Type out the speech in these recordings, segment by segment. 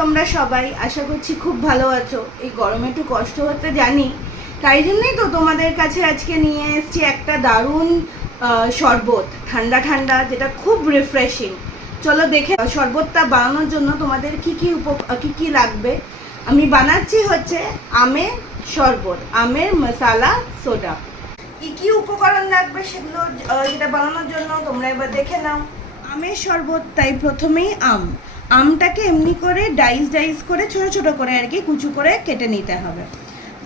তোমরা সবাই? আশা করছি খুব ভালো আছো। এই গরমে একটু কষ্ট হতে জানি, তাই জন্যই তো তোমাদের কাছে আজকে নিয়ে এসেছি একটা দারুণ শরবত, ঠান্ডা ঠান্ডা, যেটা খুব রিফ্রেশিং। চলো দেখে শরবতটা বানানোর জন্য তোমাদের কি কি লাগবে। আমি বানাচ্ছি হচ্ছে আমের শরবত, আমের মশালা সোডা। কি উপকরণ লাগবে সেগুলো যেটা বানানোর জন্য তোমরা এবার দেখে নাও। আমের শরবত, তাই প্রথমেই আমটাকে এমনি করে ডাইস করে ছোট ছোট করে আর কি কুচু করে কেটে নিতে হবে।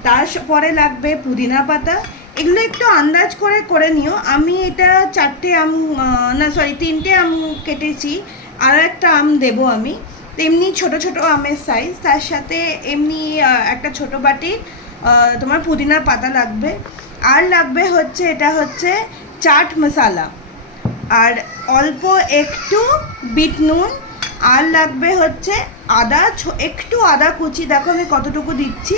তারপরে লাগবে পুদিনা পাতা। এগুলো একটু আন্দাজ করে নিও। আমি এটা 3টে আম কেটেছি, আর একটা আম দেবো আমি। তেমনি ছোট ছোট আমের সাইজ, তার সাথে এমনি একটা ছোট বাটির তোমার পুদিনার পাতা লাগবে। আর লাগবে হচ্ছে এটা হচ্ছে চাট মশালা, আর অল্প একটু বিট নুন, আর লাগবে হচ্ছে একটু আদা কুচি, দেখো আমি কতটুকু দিচ্ছি,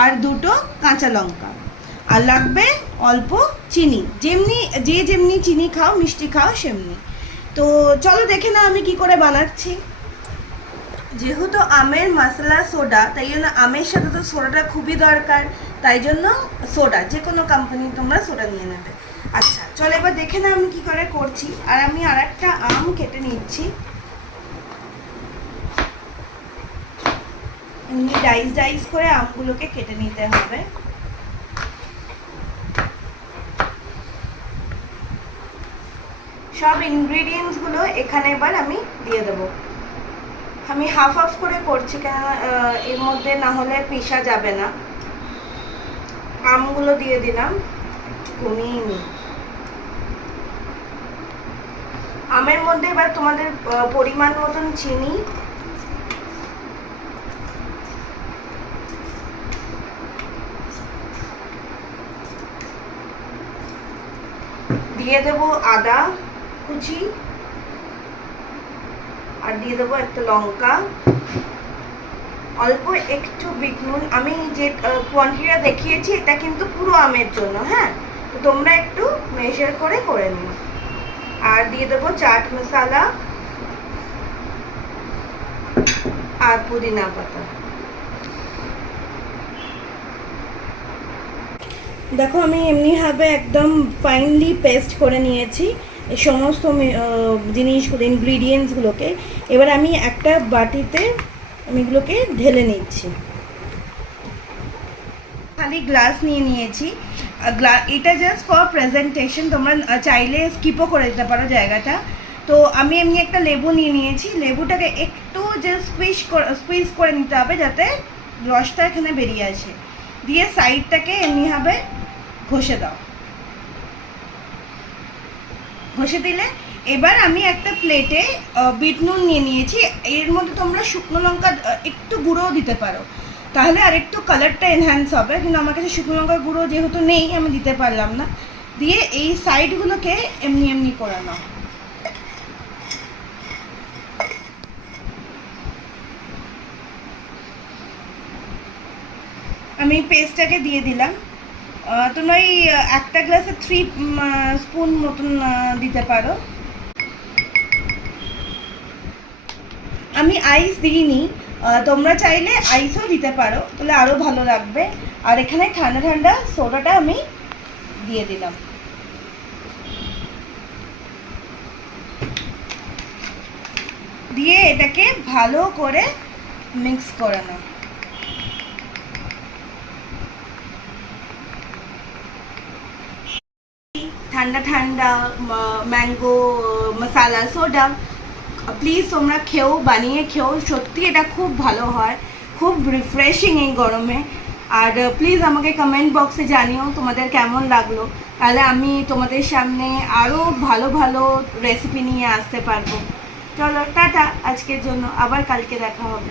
আর 2টো কাঁচা লঙ্কা, আর লাগবে অল্প চিনি, যেমনি চিনি খাও, মিষ্টি খাও সেমনি। তো চলো দেখে নাও আমি কি করে বানাচ্ছি। যেহেতু আমের মশলা সোডা, তাই জন্য আমের সাথে তো সোডাটা খুবই দরকার, তাই জন্য সোডা, যে কোনো কোম্পানি তোমরা সোডা নিয়ে নেবে। আচ্ছা চলো এবার দেখে নাও আমি কি করে করছি। আর আমি আর একটা আম কেটে নিচ্ছি, এমনি ডাইস করে আমগুলোকে কেটে নিতে হবে। সব ইনগ্রিডিয়েন্টস গুলো এখানে এবার আমি দিয়ে দেবো। আমি হাফ করে করছি, কেন এর মধ্যে না হলে পিষা যাবে না। আমগুলো দিয়ে দিলাম, একটু কমিয়ে নিই। আমের মধ্যে এবার তোমাদের পরিমাণ মতন চিনি, দিয়ে দেবো আদা কুচি, আর দিয়ে দেবো একটা লঙ্কা, অল্প একটু বিট নুন। আমি যে কোয়ান্টিটিটা দেখিয়েছি এটা কিন্তু পুরো আমের জন্য, হ্যাঁ, তো তোমরা একটু মেজার করে নিও। আর দিয়ে দেবো চাট মশালা আর পুদিনা পাতা। দেখো আমি এমনিভাবে একদম ফাইনলি পেস্ট করে নিয়েছি এই সমস্ত জিনিসগুলো, ইনগ্রিডিয়েন্টসগুলোকে। এবার আমি একটা বাটিতে আমি এগুলোকে ঢেলে নিচ্ছি। খালি গ্লাস নিয়ে নিয়েছি। এটা জাস্ট ফর প্রেজেন্টেশন, তোমরা চাইলে স্কিপও করে দিতে পারো জায়গাটা। তো আমি এমনি একটা লেবু নিয়ে নিয়েছি। লেবুটাকে একটু জাস্ট স্কুইজ করে নিতে হবে, যাতে রসটা এখানে বেরিয়ে আসে। দিয়ে সাইডটাকে এমনিভাবে ঘষে দাও। ঘষে দিলে এবার আমি একটা প্লেটে বিট নুন নিয়ে নিয়েছি। এর মধ্যে তোমরা শুকনো লঙ্কা একটু গুঁড়োও দিতে পারো, তাহলে আর একটু কালারটা এনহ্যান্স হবে। কিন্তু আমার কাছে শুকনো লঙ্কার গুঁড়ো যেহেতু নেই, আমি দিতে পারলাম না। দিয়ে এই সাইডগুলোকে এমনি করে নাও। আমি পেস্টটাকে দিয়ে দিলাম। তোমরা এই একটা গ্লাসে 3 স্পুন মতন দিতে পারো। আমি আইস দিইনি, তোমরা চাইলে আইসও দিতে পারো, তাহলে আরও ভালো লাগবে। আর এখানে ঠান্ডা ঠান্ডা সোডাটা আমি দিয়ে দিলাম। দিয়ে এটাকে ভালো করে মিক্স করে নাও। ঠান্ডা ঠান্ডা ম্যাঙ্গো মশালা সোডা, প্লিজ তোমরা বানিয়ে খেও। সত্যি এটা খুব ভালো হয়, খুব রিফ্রেশিং এই গরমে। আর প্লিজ আমাকে কমেন্ট বক্সে জানিও তোমাদের কেমন লাগলো, তাহলে আমি তোমাদের সামনে আরও ভালো ভালো রেসিপি নিয়ে আসতে পারবো। চলো টাটা আজকের জন্য, আবার কালকে দেখা হবে।